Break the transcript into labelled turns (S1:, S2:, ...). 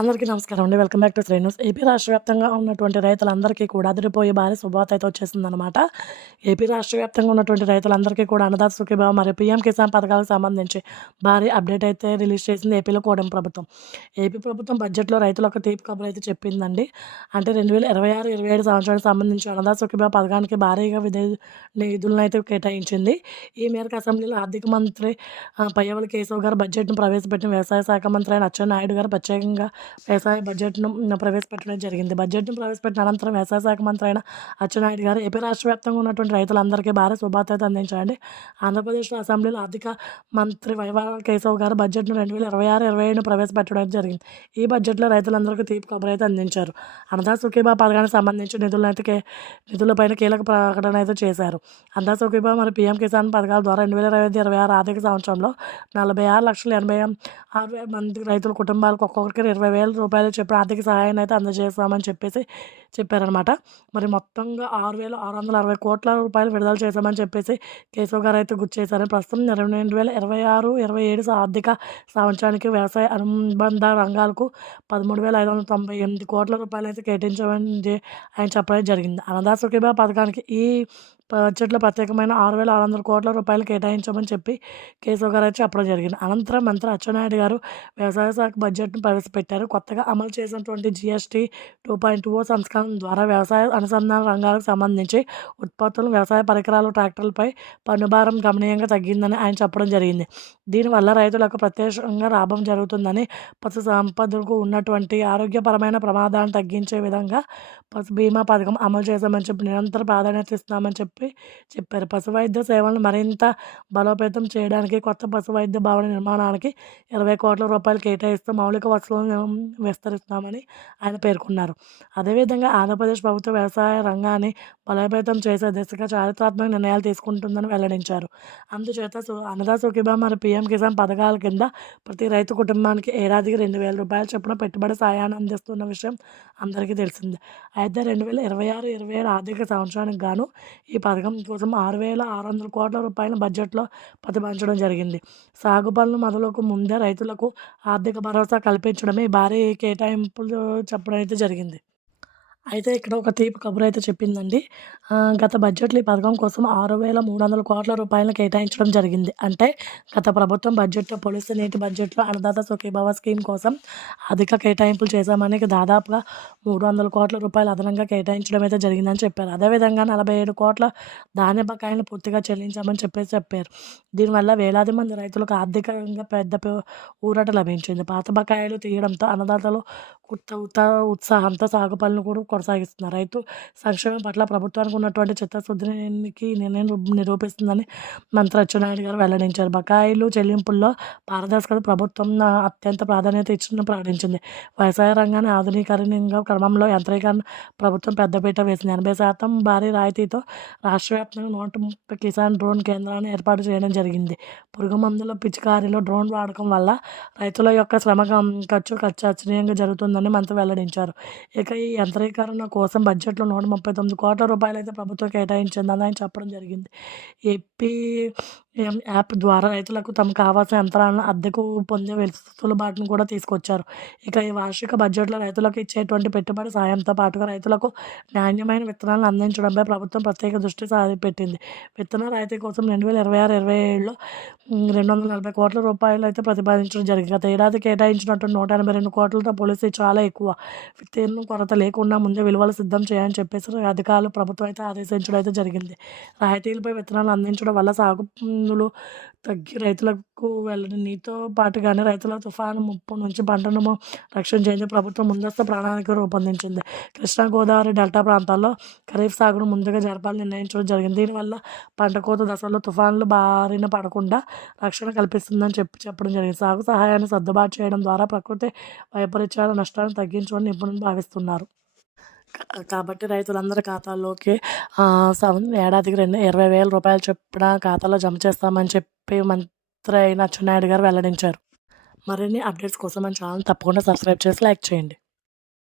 S1: అందరికీ నమస్కారం అండి. Welcome back to Shri AP రాష్ట్ర వ్యాప్తంగా ఉన్నటువంటి రైతులందరికీ కూడా అదిరిపోయే భారీ శుభవార్త అయితే వచ్చేసిందనమాట ఏపీ రాష్ట్ర వ్యాప్తంగా ఉన్నటువంటి రైతులందరికీ కూడా అన్నదాత సుఖీభావ మరియు పీఎం కిసాన్ పథకాలకు సంబంధించి భారీ అప్డేట్ అయితే రిలీజ్ చేసింది ఏపీలో కూడమి ప్రభుత్వం. ఏపీ ప్రభుత్వం బడ్జెట్లో రైతులకు తీపి కబుర్ అయితే చెప్పిందండి. అంటే రెండు వేల ఇరవై ఆరు ఇరవై ఏడు సంవత్సరానికి సంబంధించి అన్నదాత సుఖీభావ పథకానికి భారీగా విధి నిధులను అయితే కేటాయించింది. ఈ మేరకు అసెంబ్లీలో ఆర్థిక మంత్రి పయ్యవల కేశవ్ గారు బడ్జెట్ను ప్రవేశపెట్టిన వ్యవసాయ శాఖ మంత్రి అయిన అచ్చెన్నాయుడు గారు ప్రత్యేకంగా వ్యవసాయ బడ్జెట్ను ప్రవేశపెట్టడం జరిగింది. బడ్జెట్ను ప్రవేశపెట్టిన అనంతరం వ్యవసాయ శాఖ మంత్రి అయిన అచ్చెన్నాయుడు గారు ఏపీ రాష్ట్ర వ్యాప్తంగా ఉన్నటువంటి రైతులందరికీ భారీ శుభార్త అందించారండి. ఆంధ్రప్రదేశ్లో అసెంబ్లీలో ఆర్థిక మంత్రి వైవాల కేశవ్ గారు బడ్జెట్ను రెండు వేల ఇరవై ఆరు ఇరవై ఏడును ప్రవేశపెట్టడం జరిగింది. ఈ బడ్జెట్లో రైతులందరికీ తీపి కబురు అయితే అందించారు. అన్నదా సుఖీబా పథకానికి సంబంధించి నిధులను అయితే కే- నిధులపైన కీలక ప్రకటన అయితే చేశారు. అన్నదా సుఖీబా మరియు పీఎం కిసాన్ పథకాల ద్వారా రెండు వేల ఇరవై ఐదు ఇరవై ఆరు ఆర్థిక సంవత్సరంలో నలభై ఆరు లక్షల ఎనభై ఆరు వేల మంది రైతుల కుటుంబాలకు ఒక్కొక్కరికి ఇరవై వేల రూపాయలు చెప్పిన ఆర్థిక సహాయాన్ని అయితే అందజేస్తామని చెప్పేసి చెప్పారనమాట మరి మొత్తంగా ఆరు వేల ఆరు వందల అరవై కోట్ల రూపాయలు విడుదల చేశామని చెప్పేసి కేశవ్ గారు అయితే గుర్తు చేశారు. ప్రస్తుతం ఇరవై రెండు వేల ఇరవై ఆరు ఇరవై ఏడు ఆర్థిక సంవత్సరానికి వ్యవసాయ అనుబంధ రంగాలకు పదమూడు వేల ఐదు వందల తొంభై ఎనిమిది కోట్ల రూపాయలు అయితే కేటాయించామని ఆయన చెప్పడం జరిగింది. అన్నదా సుఖీభా పథకానికి ఈ బడ్జెట్లో ప్రత్యేకమైన ఆరు వేల ఆరు వందల కోట్ల రూపాయలు కేటాయించమని చెప్పి కేశవ్ గారు అయితే చెప్పడం జరిగింది. అనంతరం మంత్రి అచ్చెన్నాయుడు గారు వ్యవసాయ శాఖ బడ్జెట్ను ప్రవేశపెట్టారు. కొత్తగా అమలు చేసినటువంటి జిఎస్టీ టూ పాయింట్ ఓ సంస్కరణ ద్వారా వ్యవసాయ అనుసంధాన రంగాలకు సంబంధించి ఉత్పత్తులు వ్యవసాయ పరికరాలు ట్రాక్టర్లపై పన్నుభారం గమనీయంగా తగ్గిందని ఆయన చెప్పడం జరిగింది. దీనివల్ల రైతులకు ప్రత్యక్షంగా లాభం జరుగుతుందని పశు సంపదకు ఉన్నటువంటి ఆరోగ్యపరమైన ప్రమాదాలను తగ్గించే విధంగా పశు బీమా పథకం అమలు చేశామని చెప్పి నిరంతర ప్రాధాన్యత ఇస్తామని చెప్పి చెప్పారు. పశు వైద్య సేవలను మరింత బలోపేతం చేయడానికి కొత్త పశు వైద్య భవన నిర్మాణానికి ఇరవై కోట్ల రూపాయలు కేటాయిస్తూ మౌలిక వసతులను విస్తరిస్తామని ఆయన పేర్కొన్నారు. అదేవిధంగా ఆంధ్రప్రదేశ్ ప్రభుత్వ వ్యవసాయ రంగాన్ని బలోపేతం చేసే దిశగా చారిత్రాత్మక నిర్ణయాలు తీసుకుంటుందని వెల్లడించారు. అందుచేత సు- అన్నదా సుఖీబా మరి పీఎం కిసాన్ పథకాల కింద ప్రతి రైతు కుటుంబానికి ఏడాదికి రెండు వేల రూపాయల చొప్పున పెట్టుబడి సాయాన్ని అందిస్తున్న విషయం అందరికీ తెలిసిందే. అయితే రెండు వేల ఇరవై ఆరు ఇరవై ఏడు ఆర్థిక సంవత్సరానికి గాను ఈ పథకం కోసం ఆరు వేల ఆరు వందల కోట్ల రూపాయల బడ్జెట్లో ప్రతిపాదించడం జరిగింది. సాగు పనులు మొదలకు ముందే రైతులకు ఆర్థిక భరోసా కల్పించడమే భారీ కేటాయింపులు చెప్పడం అయితే జరిగింది. అయితే ఇక్కడ ఒక తీపి కబురు అయితే చెప్పిందండి గత బడ్జెట్లో ఈ పథకం కోసం ఆరు వేల మూడు వందల కోట్ల రూపాయలను కేటాయించడం జరిగింది. అంటే గత ప్రభుత్వం బడ్జెట్తో పోలిస్తే నేటి బడ్జెట్లో అన్నదాత సుఖీభవ స్కీమ్ కోసం అధిక కేటాయింపులు చేశామని దాదాపుగా మూడు వందల కోట్ల రూపాయలు అదనంగా కేటాయించడం అయితే జరిగిందని చెప్పారు. అదేవిధంగా నలభై ఏడు కోట్ల ధాన్య బకాయిలను పూర్తిగా చెల్లించామని చెప్పేసి చెప్పారు. దీనివల్ల వేలాది మంది రైతులకు ఆర్థికంగా పెద్ద ఊరట లభించింది. పాత బకాయిలు తీయడంతో అన్నదాతలు కొత్త ఉత్త ఉత్సాహంతో సాగు పనులు కూడా కొనసాగిస్తున్నారు. రైతు సంక్షేమం పట్ల ప్రభుత్వానికి ఉన్నటువంటి చిత్తశుద్ధికి నిర్ణయం నిరూపిస్తుందని మంత్రి అచ్చెన్నాయుడు గారు వెల్లడించారు. బకాయిలు చెల్లింపుల్లో పారదర్శకత ప్రభుత్వం అత్యంత ప్రాధాన్యత ఇచ్చిన ప్రకటించింది. వ్యవసాయ రంగాన్ని ఆధునీకరణ క్రమంలో యంత్రీకరణ ప్రభుత్వం పెద్దపీట వేసింది. ఎనభై శాతం భారీ రాయితీతో రాష్ట్ర వ్యాప్తంగా నూట ముప్పై కిసాన్ డ్రోన్ కేంద్రాన్ని ఏర్పాటు చేయడం జరిగింది. పురుగు మందుల పిచికారీలో డ్రోన్ వాడకం వల్ల రైతుల యొక్క శ్రమ ఖర్చు ఖర్చు ఖర్చు జరుగుతుందని జరుగుతుందని మంత్రి వెల్లడించారు. ఇక ఈ యంత్రీకరణ కోసం బడ్జెట్లో నూట ముప్పై తొమ్మిది కోట్ల రూపాయలు అయితే ప్రభుత్వం కేటాయించిందని ఆయన చెప్పడం జరిగింది. ఏపీ యాప్ ద్వారా రైతులకు తమకు కావాల్సిన యంత్రాలను అద్దెకు పొందే వెసులుబాటును కూడా తీసుకొచ్చారు. ఇక ఈ వార్షిక బడ్జెట్లో రైతులకు ఇచ్చేటువంటి పెట్టుబడి సాయంతో పాటుగా రైతులకు నాణ్యమైన విత్తనాలను అందించడంపై ప్రభుత్వం ప్రత్యేక దృష్టి సారి పెట్టింది. విత్తన రాయితీ కోసం రెండు వేల ఇరవై ఆరు ఇరవై ఏడులో రెండు వందల నలభై కోట్ల రూపాయలు అయితే ప్రతిపాదించడం జరిగింది. గత ఏడాది కేటాయించినట్టు నూట ఎనభై రెండు కోట్లతో పోలీసు చాలా ఎక్కువ. విత్తీర్ణం కొరత లేకుండా ముందే విలువలు సిద్ధం చేయాలని చెప్పేసి అధికారులు ప్రభుత్వం అయితే ఆదేశించడం అయితే జరిగింది. రాయితీలపై విత్తనాలు అందించడం వల్ల సాగు పన్నులు తగ్గి రైతులకు వెళ్ళడం నీతో పాటుగానే రైతుల తుఫాను ముప్పు నుంచి పంటను రక్షణ రక్షించేందుకు ప్రభుత్వం ముందస్తు ప్రణాళిక రూపొందించింది. కృష్ణా గోదావరి డెల్టా ప్రాంతాల్లో ఖరీఫ్ సాగును ముందుగా జరపాలని నిర్ణయించడం జరిగింది. దీనివల్ల పంట కోత దశలో తుఫాన్లు బారిన పడకుండా రక్షణ కల్పిస్తుందని చెప్పి చెప్పడం జరిగింది. సాగు సహాయాన్ని సర్దుబాటు చేయడం ద్వారా ప్రకృతి వైపరీత్యాల నష్టాన్ని తగ్గించమని నిపుణులు భావిస్తున్నారు. కా- కాబట్టి రైతులందరి ఖాతాల్లోకి ఆ, ఏడాదికి రెండు ఇరవై వేల రూపాయలు చొప్పున ఖాతాలో జమ చేస్తామని చెప్పి మంత్రి అయిన అచ్చెన్నాయుడు గారు వెల్లడించారు. మరిన్ని అప్డేట్స్ కోసం మన ఛానల్ తప్పకుండా సబ్స్క్రైబ్ చేసి లైక్ చేయండి.